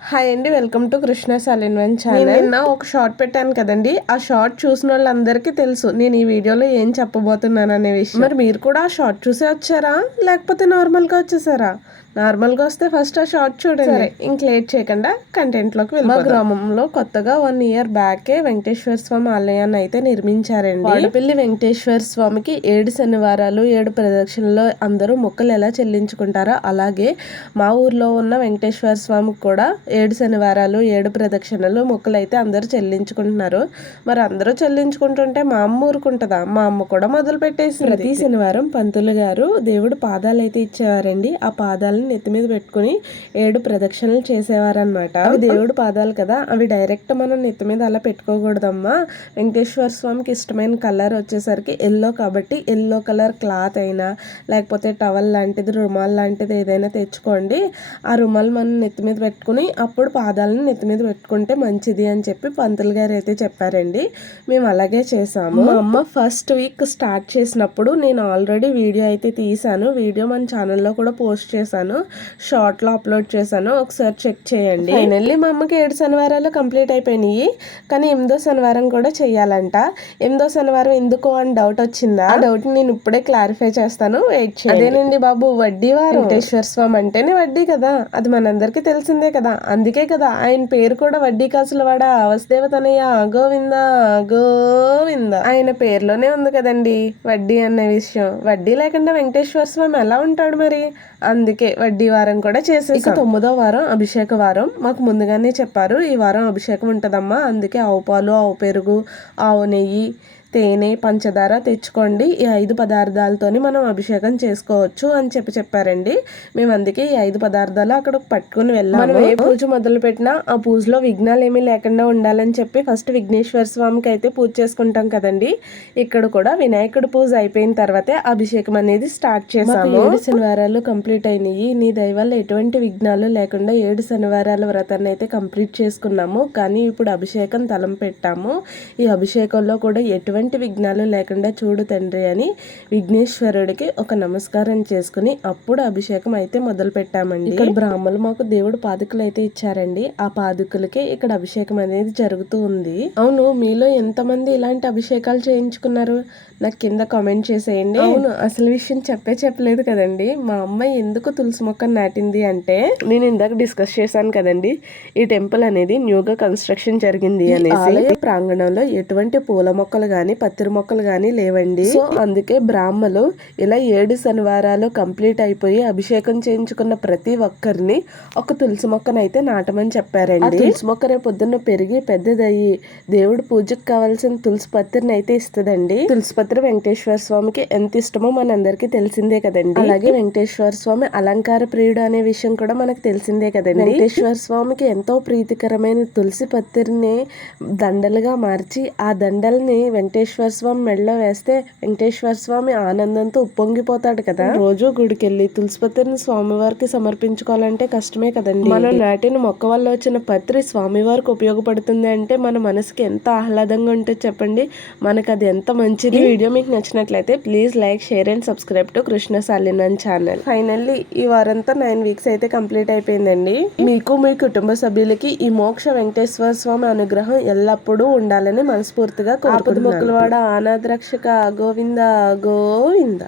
Hi అండి welcome to Krishna సాలిన్వన్ channel నిన్న ఒక షార్ట్ పెట్టాను కదండి. ఆ షార్ట్ చూసిన వాళ్ళందరికీ తెలుసు. నేను ఈ వీడియోలో ఏం చెప్పబోతున్నాను అనే విషయం. మరి మీరు కూడా ఆ షార్ట్ చూసే వచ్చారా? లేకపోతే నార్మల్గా వచ్చేసారా? నార్మల్గా వస్తే ఫస్ట్ ఆ షార్ట్ చూడండి. ఇంక లేట్ చేయకుండా కంటెంట్లోకి వెళ్ళి మా గ్రామంలో కొత్తగా వన్ ఇయర్ బ్యాకే వెంకటేశ్వర స్వామి ఆలయాన్ని అయితే నిర్మించారండి. వాడపల్లి వెంకటేశ్వర స్వామికి ఏడు శనివారాలు ఏడు ప్రదక్షిణలో అందరూ మొక్కలు ఎలా చెల్లించుకుంటారో అలాగే మా ఊర్లో ఉన్న వెంకటేశ్వర స్వామికి కూడా ఏడు శనివారాలు ఏడు ప్రదక్షిణలు మొక్కలు అయితే అందరూ చెల్లించుకుంటున్నారు. మరి అందరూ చెల్లించుకుంటుంటే మా అమ్మ ఊరుకుంటుందా? మా అమ్మ కూడా మొదలు పెట్టేసి ప్రతి శనివారం పంతులు గారు దేవుడు పాదాలు అయితే ఇచ్చేవారండి. ఆ పాదాలను నెత్తి మీద పెట్టుకుని ఏడు ప్రదక్షిణలు చేసేవారనమాట అవి దేవుడు పాదాలు కదా అవి డైరెక్ట్ మనం నెత్తి మీద అలా పెట్టుకోకూడదమ్మా. వెంకటేశ్వర స్వామికి ఇష్టమైన కలర్ వచ్చేసరికి ఎల్లో కాబట్టి ఎల్లో కలర్ క్లాత్ అయినా లేకపోతే టవల్ లాంటిది రుమాల్ లాంటిది ఏదైనా తెచ్చుకోండి. ఆ రుమాల్ మనం నెత్తి మీద పెట్టుకుని అప్పుడు పాదాలను నెత్తి మీద పెట్టుకుంటే మంచిది అని చెప్పి పంతులు గారు అయితే చెప్పారండి. మేము అలాగే చేసాము మా అమ్మ ఫస్ట్ వీక్ స్టార్ట్ చేసినప్పుడు నేను ఆల్రెడీ వీడియో అయితే తీసాను వీడియో మన ఛానల్లో కూడా పోస్ట్ చేశాను. షార్ట్లో అప్లోడ్ చేశాను. ఒకసారి చెక్ చేయండి. ఫైనల్లీ మా అమ్మకి ఏడు శనివారాలు కంప్లీట్ అయిపోయినాయి. కానీ ఎనిమిదో శనివారం కూడా చెయ్యాలంట ఎనిమిదో శనివారం ఎందుకు అని డౌట్ వచ్చిందా? ఆ డౌట్ నేను ఇప్పుడే క్లారిఫై చేస్తాను. వెయిట్ చేయండి. అదేనండి బాబు వడ్డీ వారు. వెంకటేశ్వర స్వామి అంటేనే వడ్డీ కదా. అది మనందరికీ తెలిసిందే కదా. అందుకే కదా ఆయన పేరు కూడా వడ్డీ కాసుల వాడ వసుదేవతనయ్య గోవింద గోవింద ఆయన పేరులోనే ఉంది కదండి వడ్డీ అనే విషయం. వడ్డీ లేకుండా వెంకటేశ్వర స్వామి ఎలా ఉంటాడు మరి? అందుకే వడ్డీ వారం కూడా చేసి ఇక తొమ్మిదో వారం అభిషేక వారం. మాకు ముందుగానే చెప్పారు ఈ వారం అభిషేకం ఉంటుందమ్మా. అందుకే ఆవు పాలు ఆవు పెరుగు ఆవు నెయ్యి తేనె పంచదార తెచ్చుకోండి. ఈ ఐదు పదార్థాలతోని మనం అభిషేకం చేసుకోవచ్చు అని చెప్పి చెప్పారండి. మేము అందుకే ఈ ఐదు పదార్థాలు అక్కడ పట్టుకుని వెళ్ళాము. మనం ఏ పూజ మొదలు పెట్టినా ఆ పూజలో విఘ్నాలు ఏమీ లేకుండా ఉండాలని చెప్పి ఫస్ట్ విఘ్నేశ్వర స్వామికి అయితే పూజ చేసుకుంటాం కదండి. ఇక్కడ కూడా వినాయకుడు పూజ అయిపోయిన తర్వాతే అభిషేకం అనేది స్టార్ట్ చేసాము ఏడు శనివారాలు కంప్లీట్ అయినాయి. నీ దయ వల్ల ఎటువంటి విఘ్నాలు లేకుండా ఏడు శనివారాల వ్రతాన్ని అయితే కంప్లీట్ చేసుకున్నాము. కానీ ఇప్పుడు అభిషేకం తలం పెట్టాము ఈ అభిషేకంలో కూడా ఎటువంటి ఎటువంటి విఘ్నాలు లేకుండా చూడు తండ్రి అని విఘ్నేశ్వరుడికి ఒక నమస్కారం చేసుకుని అప్పుడు అభిషేకం అయితే మొదలు పెట్టామండి ఇక్కడ బ్రాహ్మణులు మాకు దేవుడు పాదుకులు అయితే ఇచ్చారండి. ఆ పాదుకులకి ఇక్కడ అభిషేకం అనేది జరుగుతూ ఉంది. అవును మీలో ఎంతమంది ఇలాంటి అభిషేకాలు చేయించుకున్నారు? నాకు కింద కామెంట్ చేసేయండి. అవును అసలు విషయం చెప్పే చెప్పలేదు కదండి. మా అమ్మాయి ఎందుకు తులసి మొక్క నాటింది అంటే నేను ఇందాక డిస్కస్ చేశాను కదండి ఈ టెంపుల్ అనేది న్యూగా కన్స్ట్రక్షన్ జరిగింది అనేసి. ప్రాంగణంలో ఎటువంటి పూల మొక్కలు గాని కానీ పత్తిరి మొక్కలు కానీ లేవండి. సో అందుకే బ్రాహ్మలు ఇలా ఏడు శనివారాలు కంప్లీట్ అయిపోయి అభిషేకం చేయించుకున్న ప్రతి ఒక్కరిని ఒక తులసి మొక్కను అయితే నాటమని చెప్పారండి. తులసి మొక్క రేపు పొద్దున్న పెరిగి పెద్దదయ్యి దేవుడు పూజకు కావాల్సిన తులసి పత్రిని అయితే ఇస్తుందండి. తులసి పత్రి వెంకటేశ్వర స్వామికి ఎంత ఇష్టమో మనందరికీ తెలిసిందే కదండి. అలాగే వెంకటేశ్వర స్వామి అలంకార ప్రియుడు అనే విషయం కూడా మనకు తెలిసిందే కదండి. వెంకటేశ్వర స్వామికి ఎంతో ప్రీతికరమైన తులసి పత్రిని దండలుగా మార్చి ఆ దండల్ని వెంకటేశ్వర వెంకటేశ్వర స్వామి మెడలో వేస్తే వెంకటేశ్వర స్వామి ఆనందంతో ఉప్పొంగిపోతాడు కదా. రోజు గుడికి వెళ్ళి తులసిపత్రిని స్వామివారికి సమర్పించుకోవాలంటే కష్టమే కదండి. మనం నాటిన మొక్క వల్ల వచ్చిన పత్రి స్వామివారికి ఉపయోగపడుతుంది అంటే మన మనసుకి ఎంత ఆహ్లాదంగా ఉంటుంది చెప్పండి. మనకు అది ఎంత మంచిది. వీడియో మీకు నచ్చినట్లయితే please like share and subscribe to Krishna సాలినన్ channel. Finally ఈ వారంతా నైన్ వీక్స్ అయితే కంప్లీట్ అయిపోయిందండి. మీకు మీ కుటుంబ సభ్యులకి ఈ మోక్ష వెంకటేశ్వర స్వామి అనుగ్రహం ఎల్లప్పుడూ ఉండాలని మనస్ఫూర్తిగా కోరుకుంటున్నాను. వాడ అనాథరక్షక గోవింద గోవింద